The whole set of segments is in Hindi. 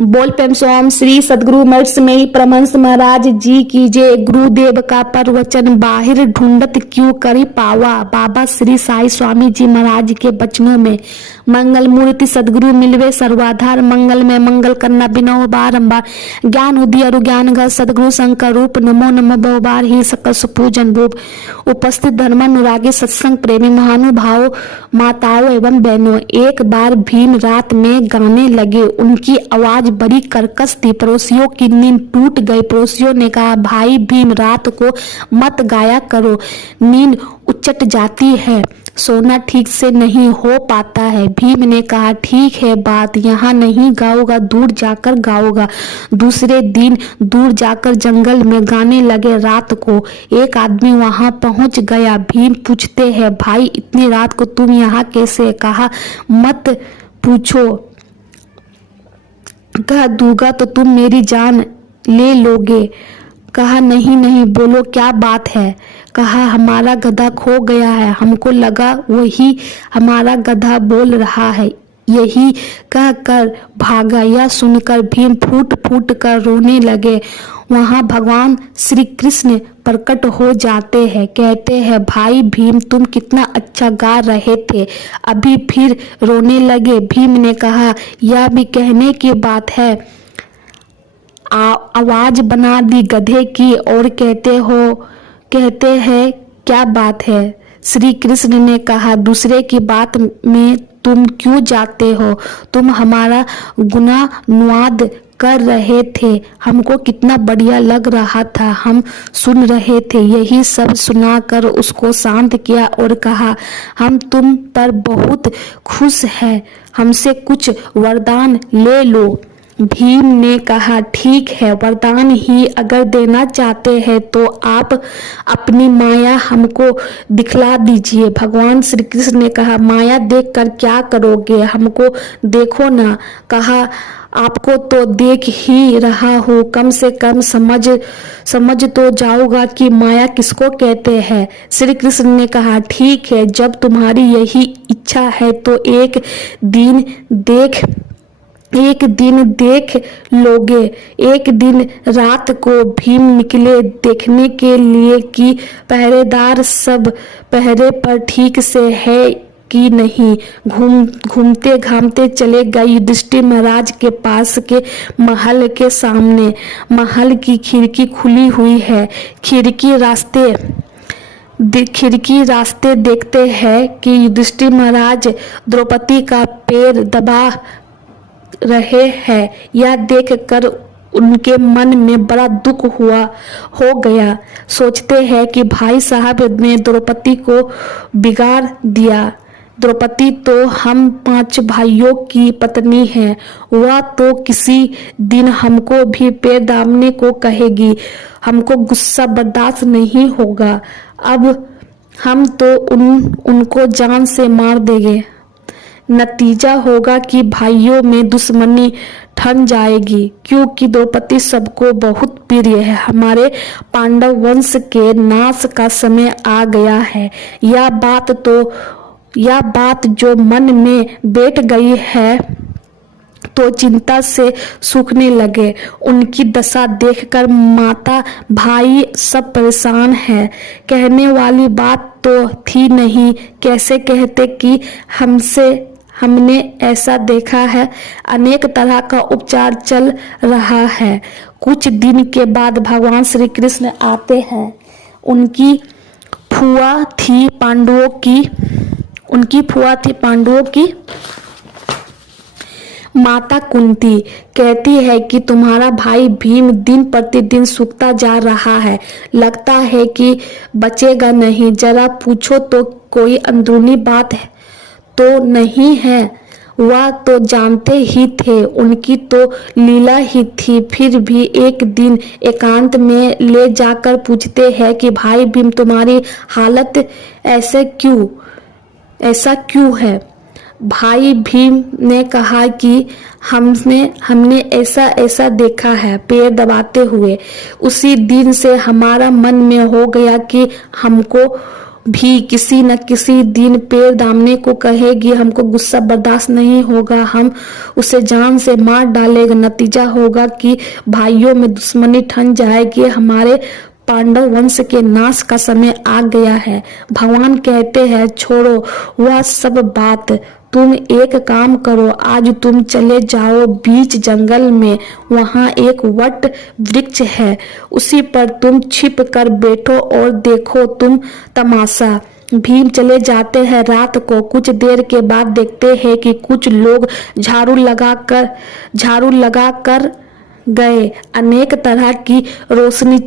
बोल प्रेम से ओम श्री सदगुरु मठ में परमहंस महाराज जी की जय। गुरुदेव का प्रवचन बाहिर ढूंढत क्यों करी पावा। बाबा श्री साई स्वामी जी महाराज के वचनों में मंगल मूर्ति सदगुरु मिलवे सर्वाधार। मंगल में मंगल करना बिना बारंबार। ज्ञान उदय और ज्ञान घर सदगुरु शंकर रूप। नमो नमः बहुबार ही सकल सुपूजन रूप। उपस्थित धर्मानुरागी सत्संग प्रेमी महानुभाव माताओं एवं बहनों, एक बार भीम रात में गाने लगे। उनकी आवाज बड़ी कर्कश थी। पड़ोसियों की नींद टूट गई। पड़ोसियों ने कहा, भाई भीम रात को मत गाया करो, नींद उचट जाती है, सोना ठीक से नहीं हो पाता है। भीम ने कहा, ठीक है बात, यहाँ नहीं गाऊंगा, दूर जाकर गाऊंगा। दूसरे दिन दूर जाकर जंगल में गाने लगे। रात को एक आदमी वहां पहुंच गया। भीम पूछते हैं, भाई इतनी रात को तुम यहाँ कैसे? कहा, मत पूछो, कह दूंगा तो तुम मेरी जान ले लोगे। कहा, नहीं नहीं, बोलो क्या बात है? कहा, हमारा गधा खो गया है। हमको लगा वही हमारा गधा बोल रहा है, यही कह कर भागा। यह सुनकर भीम फूट फूट कर रोने लगे। वहां भगवान श्री कृष्ण प्रकट हो जाते हैं। कहते हैं, भाई भीम तुम कितना अच्छा गा रहे थे, अभी फिर रोने लगे। भीम ने कहा, यह भी कहने की बात है, आवाज बना दी गधे की और कहते हैं क्या बात है? श्री कृष्ण ने कहा, दूसरे की बात में तुम क्यों जाते हो? तुम हमारा गुणानुवाद कर रहे थे, हमको कितना बढ़िया लग रहा था, हम सुन रहे थे। यही सब सुनाकर उसको शांत किया और कहा, हम तुम पर बहुत खुश हैं, हमसे कुछ वरदान ले लो। भीम ने कहा, ठीक है, वरदान ही अगर देना चाहते हैं तो आप अपनी माया हमको दिखला दीजिए। भगवान श्री कृष्ण ने कहा, माया देखकर क्या करोगे, हमको देखो ना। कहा, आपको तो देख ही रहा हूँ, कम से कम समझ तो जाऊंगा कि माया किसको कहते हैं। श्री कृष्ण ने कहा, ठीक है, जब तुम्हारी यही इच्छा है तो एक दिन देख लोगे। एक दिन रात को भीम निकले देखने के लिए कि पहरेदार सब पहरे पर ठीक से है कि नहीं। घूमते घामते चले गए युधिष्ठिर महाराज के पास के महल के सामने। महल की खिड़की खुली हुई है। खिड़की रास्ते देखते हैं कि युधिष्ठिर महाराज द्रौपदी का पैर दबा रहे हैं। यह देखकर उनके मन में बड़ा दुख हो गया। सोचते हैं कि भाई साहब ने द्रौपदी को बिगाड़ दिया। द्रौपदी तो हम 5 भाइयों की पत्नी है, वह तो किसी दिन हमको भी पैर दाबने को कहेगी। हमको गुस्सा बर्दाश्त नहीं होगा। अब हम तो उनको जान से मार देंगे। नतीजा होगा कि भाइयों में दुश्मनी ठन जाएगी, क्योंकि द्रौपदी सबको बहुत प्रिय है। हमारे पांडव वंश के नाश का समय आ गया है। यह बात जो मन में बैठ गई है तो चिंता से सूखने लगे। उनकी दशा देखकर माता भाई सब परेशान हैं। कहने वाली बात तो थी नहीं, कैसे कहते कि हमने ऐसा देखा है। अनेक तरह का उपचार चल रहा है। कुछ दिन के बाद भगवान श्री कृष्ण आते हैं। उनकी फुआ थी पांडवों की माता कुंती। कहती है कि तुम्हारा भाई भीम दिन प्रतिदिन सूखता जा रहा है, लगता है कि बचेगा नहीं। जरा पूछो तो कोई अंदरूनी बात है तो नहीं है। वह तो जानते ही थे, उनकी तो लीला ही थी। फिर भी एक दिन एकांत में ले जाकर पूछते हैं कि भाई भीम तुम्हारी हालत ऐसा क्यों है? भाई भीम ने कहा कि हमने ऐसा देखा है, पैर दबाते हुए। उसी दिन से हमारा मन में हो गया कि हमको भी किसी न किसी दिन पैर दामने को कहेगी हमको गुस्सा बर्दाश्त नहीं होगा, हम उसे जान से मार डालेंगे। नतीजा होगा कि भाइयों में दुश्मनी ठन जाएगी। हमारे पांडव वंश के नाश का समय आ गया है। भगवान कहते हैं छोड़ो वह सब बात, तुम एक काम करो, आज तुम चले जाओ बीच जंगल में, वहां एक वट वृक्ष है, उसी पर तुम छिप कर बैठो और देखो तुम तमाशा। भीम चले जाते हैं। रात को कुछ देर के बाद देखते हैं कि कुछ लोग झाड़ू लगाकर गए। अनेक तरह की रोशनी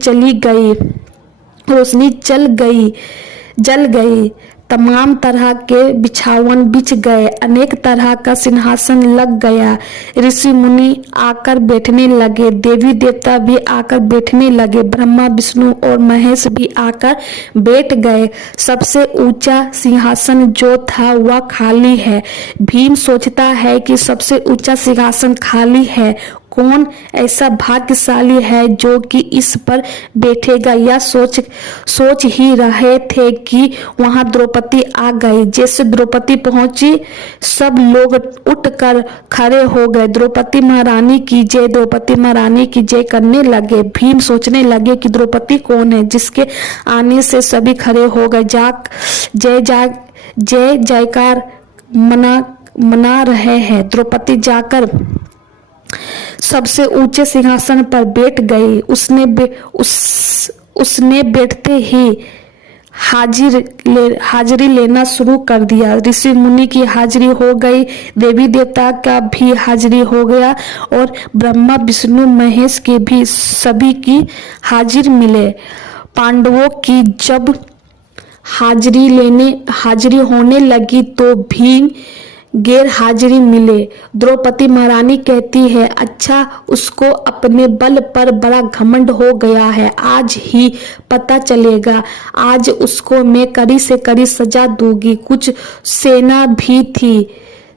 जल गई। तमाम तरह के बिछावन बिछ गए। अनेक तरह का सिंहासन लग गया। ऋषि मुनि आकर बैठने लगे। देवी देवता भी आकर बैठने लगे। ब्रह्मा विष्णु और महेश भी आकर बैठ गए। सबसे ऊंचा सिंहासन जो था वह खाली है। भीम सोचता है कि सबसे ऊंचा सिंहासन खाली है, कौन ऐसा भाग्यशाली है जो कि इस पर बैठेगा। यह सोच ही रहे थे कि वहां द्रौपदी आ गई। जैसे द्रौपदी पहुंची सब लोग उठकर खड़े हो गए। द्रौपदी महारानी की जय, द्रौपदी महारानी की जय करने लगे। भीम सोचने लगे कि द्रौपदी कौन है जिसके आने से सभी खड़े हो गए, जय जयकार मना रहे हैं। द्रौपदी जाकर सबसे ऊंचे सिंहासन पर बैठ गई। उसने बैठते ही हाजिरी लेना शुरू कर दिया। ऋषि मुनि की हाजिरी हो गई, देवी देवता का भी हाजिरी हो गया और ब्रह्मा विष्णु महेश के भी सभी की हाजिर मिले। पांडवों की जब हाजिरी होने लगी तो भीम गैर हाजिरी मिले। द्रौपदी महारानी कहती है अच्छा उसको अपने बल पर बड़ा घमंड हो गया है, आज ही पता चलेगा। आज उसको मैं कड़ी से कड़ी सजा दूंगी। कुछ सेना भी थी,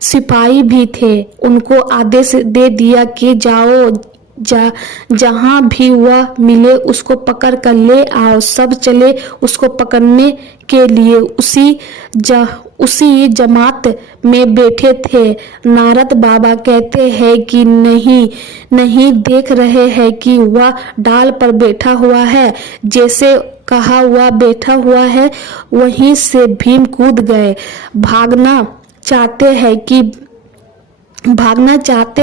सिपाही भी थे, उनको आदेश दे दिया कि जाओ जहां भी वह मिले उसको पकड़ कर ले आओ। सब चले उसको पकड़ने के लिए। उसी जमात में बैठे थे। नारद बाबा कहते हैं कि नहीं देख रहे हैं कि वह डाल पर बैठा हुआ है, जैसे कहा हुआ बैठा हुआ है वहीं से भीम कूद गए। भागना चाहते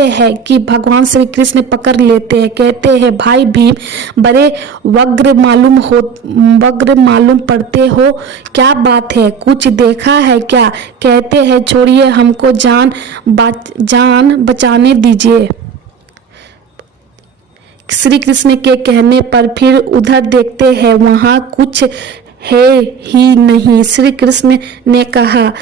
हैं कि भगवान श्री कृष्ण पकड़ लेते हैं। कहते हैं भाई भीम बड़े वग्र मालूम पड़ते हो, क्या बात है, कुछ देखा है क्या? कहते हैं छोड़िए हमको जान बचाने दीजिए। श्री कृष्ण के कहने पर फिर उधर देखते हैं, वहां कुछ है ही नहीं। श्री कृष्ण ने कहा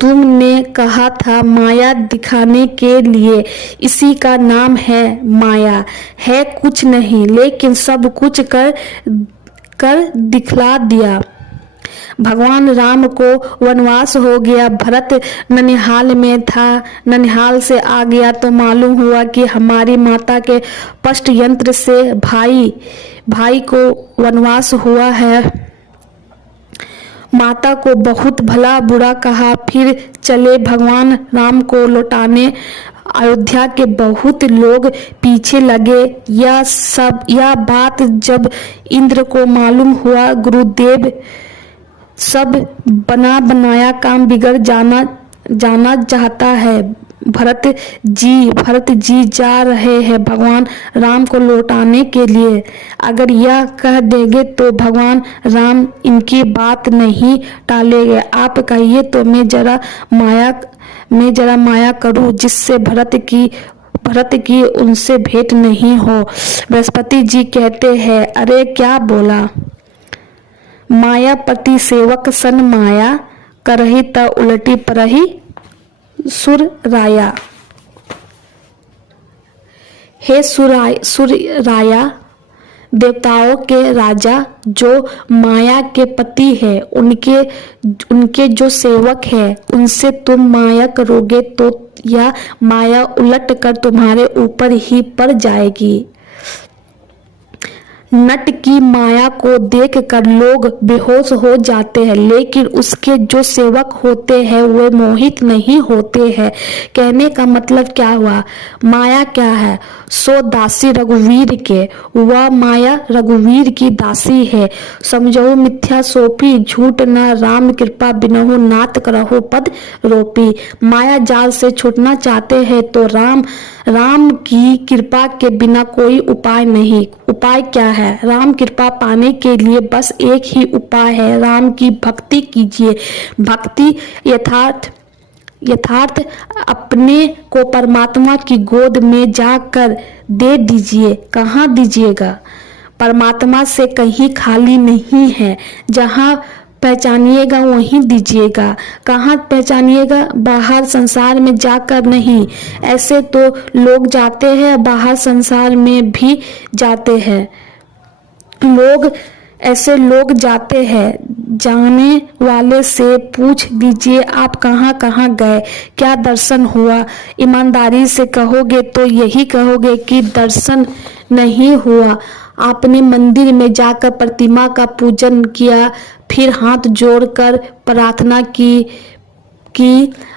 तुमने कहा था माया दिखाने के लिए, इसी का नाम है माया। है कुछ नहीं लेकिन सब कुछ कर दिखला दिया। भगवान राम को वनवास हो गया। भरत ननिहाल में था, ननिहाल से आ गया तो मालूम हुआ कि हमारी माता के पष्ट यंत्र से भाई को वनवास हुआ है। माता को बहुत भला बुरा कहा, फिर चले भगवान राम को लौटाने। अयोध्या के बहुत लोग पीछे लगे। यह बात जब इंद्र को मालूम हुआ, गुरुदेव सब बनाया काम बिगड़ जाना चाहता है। भरत जी जा रहे हैं भगवान राम को लौटाने के लिए। अगर यह कह देंगे तो भगवान राम इनकी बात नहीं टालेंगे। आप कहिए तो मैं जरा माया करूं जिससे भरत की उनसे भेंट नहीं हो। बृहस्पति जी कहते हैं अरे क्या बोला, माया पति सेवक सन माया करही त उलटी परही सुर राया। हे सुर राया, देवताओं के राजा जो माया के पति है, उनके जो सेवक है, उनसे तुम माया करोगे तो यह माया उलट कर तुम्हारे ऊपर ही पड़ जाएगी। नट की माया को देखकर लोग बेहोश हो जाते हैं, लेकिन उसके जो सेवक होते हैं वे मोहित नहीं होते हैं। कहने का मतलब क्या हुआ? माया क्या है? सो दासी रघुवीर के, वह माया रघुवीर की दासी है। समझो मिथ्या सोपी, झूठ न राम कृपा बिनहु, नात करहु पद रोपी। माया जाल से छूटना चाहते हैं तो राम की कृपा के बिना कोई उपाय नहीं। उपाय क्या है? राम कृपा पाने के लिए बस एक ही उपाय है, राम की भक्ति कीजिए। भक्ति यथार्थ अपने को परमात्मा की गोद में जाकर दे दीजिए। कहाँ दीजिएगा? परमात्मा से कहीं खाली नहीं है, जहाँ पहचानिएगा वहीं दीजिएगा। कहाँ पहचानिएगा? बाहर संसार में जाकर नहीं। ऐसे तो लोग जाते हैं, बाहर संसार में भी जाते हैं ऐसे लोग जाते हैं। जाने वाले से पूछ लीजिए आप कहाँ कहाँ गए, क्या दर्शन हुआ। ईमानदारी से कहोगे तो यही कहोगे कि दर्शन नहीं हुआ। आपने मंदिर में जाकर प्रतिमा का पूजन किया, फिर हाथ जोड़कर प्रार्थना की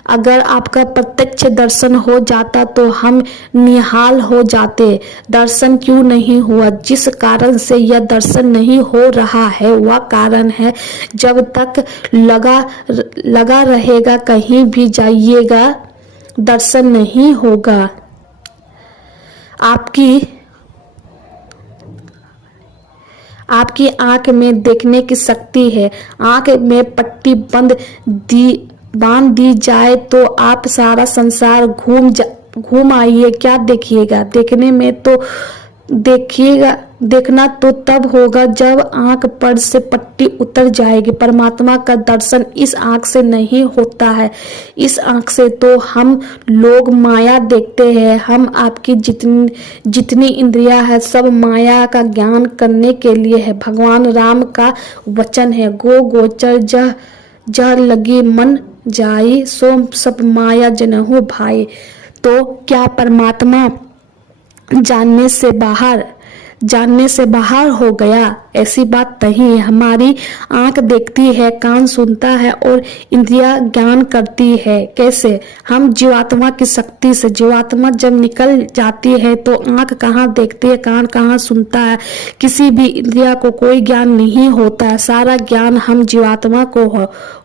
अगर आपका प्रत्यक्ष दर्शन हो जाता तो हम निहाल हो जाते। दर्शन क्यों नहीं हुआ? जिस कारण से यह दर्शन नहीं हो रहा है वह कारण है, जब तक लगा रहेगा कहीं भी जाइएगा दर्शन नहीं होगा। आपकी आंख में देखने की शक्ति है। आंख में पट्टी बांध दी जाए तो आप सारा संसार घूम आइए, क्या देखिएगा? देखना तो तब होगा जब आंख पर से पट्टी उतर जाएगी। परमात्मा का दर्शन इस आंख से नहीं होता है। इस आंख से तो हम लोग माया देखते हैं। हम आपकी जितनी इंद्रियां है सब माया का ज्ञान करने के लिए है। भगवान राम का वचन है, गोचर जह लगी मन जाई, सो सब माया जनहु भाई। तो क्या परमात्मा जानने से बाहर हो गया? ऐसी बात नहीं है। हमारी आंख देखती है, कान सुनता है और इंद्रियां ज्ञान करती है। कैसे? हम जीवात्मा की शक्ति से। जीवात्मा जब निकल जाती है तो आंख कहाँ देखती है, कान कहाँ सुनता है, किसी भी इंद्रिया को कोई ज्ञान नहीं होता है। सारा ज्ञान हम जीवात्मा को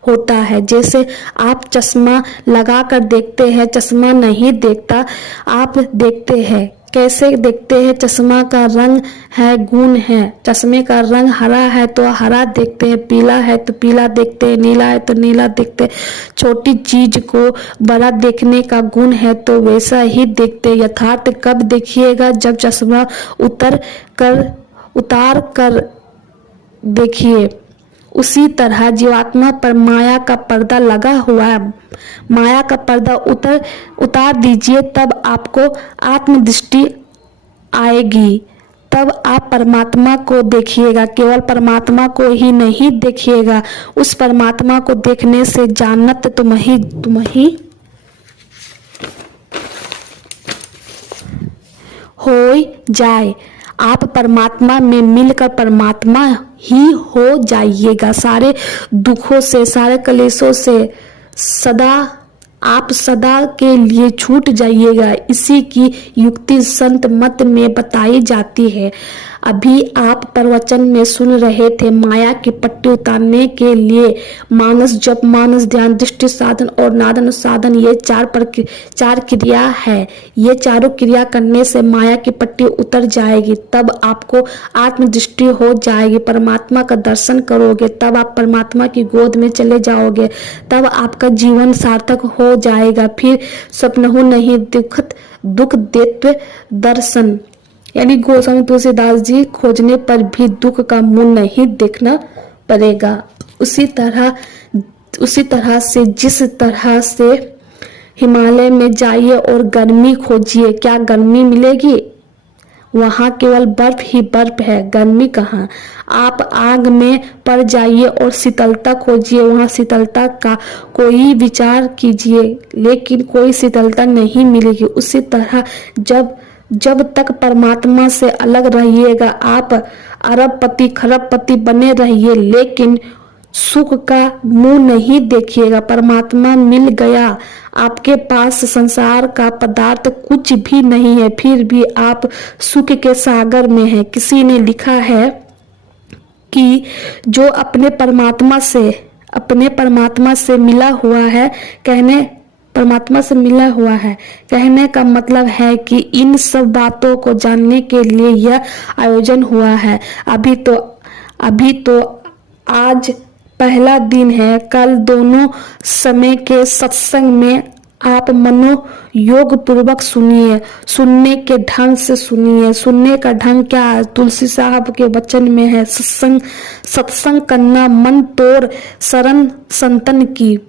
होता है। जैसे आप चश्मा लगा कर देखते हैं, चश्मा नहीं देखता, आप देखते हैं। कैसे देखते हैं? चश्मा का रंग है, गुण है। चश्मे का रंग हरा है तो हरा देखते हैं, पीला है तो पीला देखते हैं, नीला है तो नीला देखते हैं। छोटी चीज को बड़ा देखने का गुण है तो वैसा ही देखते हैं। यथार्थ कब देखिएगा? जब चश्मा उतार कर देखिए। उसी तरह जीवात्मा पर माया का पर्दा लगा हुआ है। माया का पर्दा उतार दीजिए, तब आपको आत्मदृष्टि आएगी। तब आप परमात्मा को देखिएगा। केवल परमात्मा को ही नहीं देखिएगा, उस परमात्मा को देखने से जानत तुम ही हो जाए। आप परमात्मा में मिलकर परमात्मा ही हो जाइएगा। सारे दुखों से, सारे कलेशों से आप सदा के लिए छूट जाइएगा। इसी की युक्ति संत मत में बताई जाती है। अभी आप प्रवचन में सुन रहे थे, माया की पट्टी उतारने के लिए मानस जप, मानस ध्यान, दृष्टि साधन और नादन साधन, ये चार क्रिया है। ये चारों क्रिया करने से माया की पट्टी उतर जाएगी। तब आपको आत्मदृष्टि हो जाएगी, परमात्मा का दर्शन करोगे, तब आप परमात्मा की गोद में चले जाओगे, तब आपका जीवन सार्थक हो जाएगा। फिर स्वप्नहु नहीं दुख देत्व दर्शन, यानी गोस्वामी तुलसीदास जी खोजने पर भी दुख का मुंह नहीं देखना पड़ेगा। उसी तरह से जिस तरह से हिमालय में जाइए और गर्मी खोजिए, क्या गर्मी मिलेगी? वहाँ केवल बर्फ ही बर्फ है, गर्मी कहाँ। आप आग में पड़ जाइए और शीतलता खोजिए, वहाँ शीतलता का कोई विचार कीजिए, लेकिन कोई शीतलता नहीं मिलेगी। उसी तरह जब जब तक परमात्मा से अलग रहिएगा आप अरबपति खरबपति बने रहिए, लेकिन सुख का मुंह नहीं देखिएगा। परमात्मा मिल गया, आपके पास संसार का पदार्थ कुछ भी नहीं है, फिर भी आप सुख के सागर में हैं। किसी ने लिखा है कि जो अपने परमात्मा से मिला हुआ है, परमात्मा से मिला हुआ है, कहने का मतलब है कि इन सब बातों को जानने के लिए यह आयोजन हुआ है। अभी तो आज पहला दिन है। कल दोनों समय के सत्संग में आप मनोयोग पूर्वक सुनिए, सुनने के ढंग से सुनिए। सुनने का ढंग क्या है? तुलसी साहब के वचन में है, सत्संग करना मन तोड़ शरण संतन की।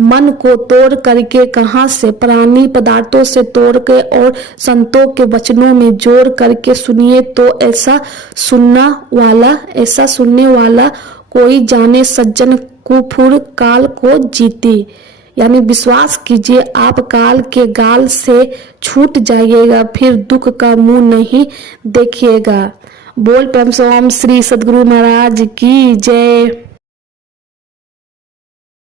मन को तोड़ करके कहाँ से? प्राणी पदार्थों से तोड़ के और संतों के वचनों में जोड़ करके सुनिए तो ऐसा सुनने वाला कोई जाने सज्जन कुफुर काल को जीते। यानी विश्वास कीजिए, आप काल के गाल से छूट जाइएगा, फिर दुख का मुंह नहीं देखिएगा। बोल प्रेम से ओम श्री सद्गुरु महाराज की जय।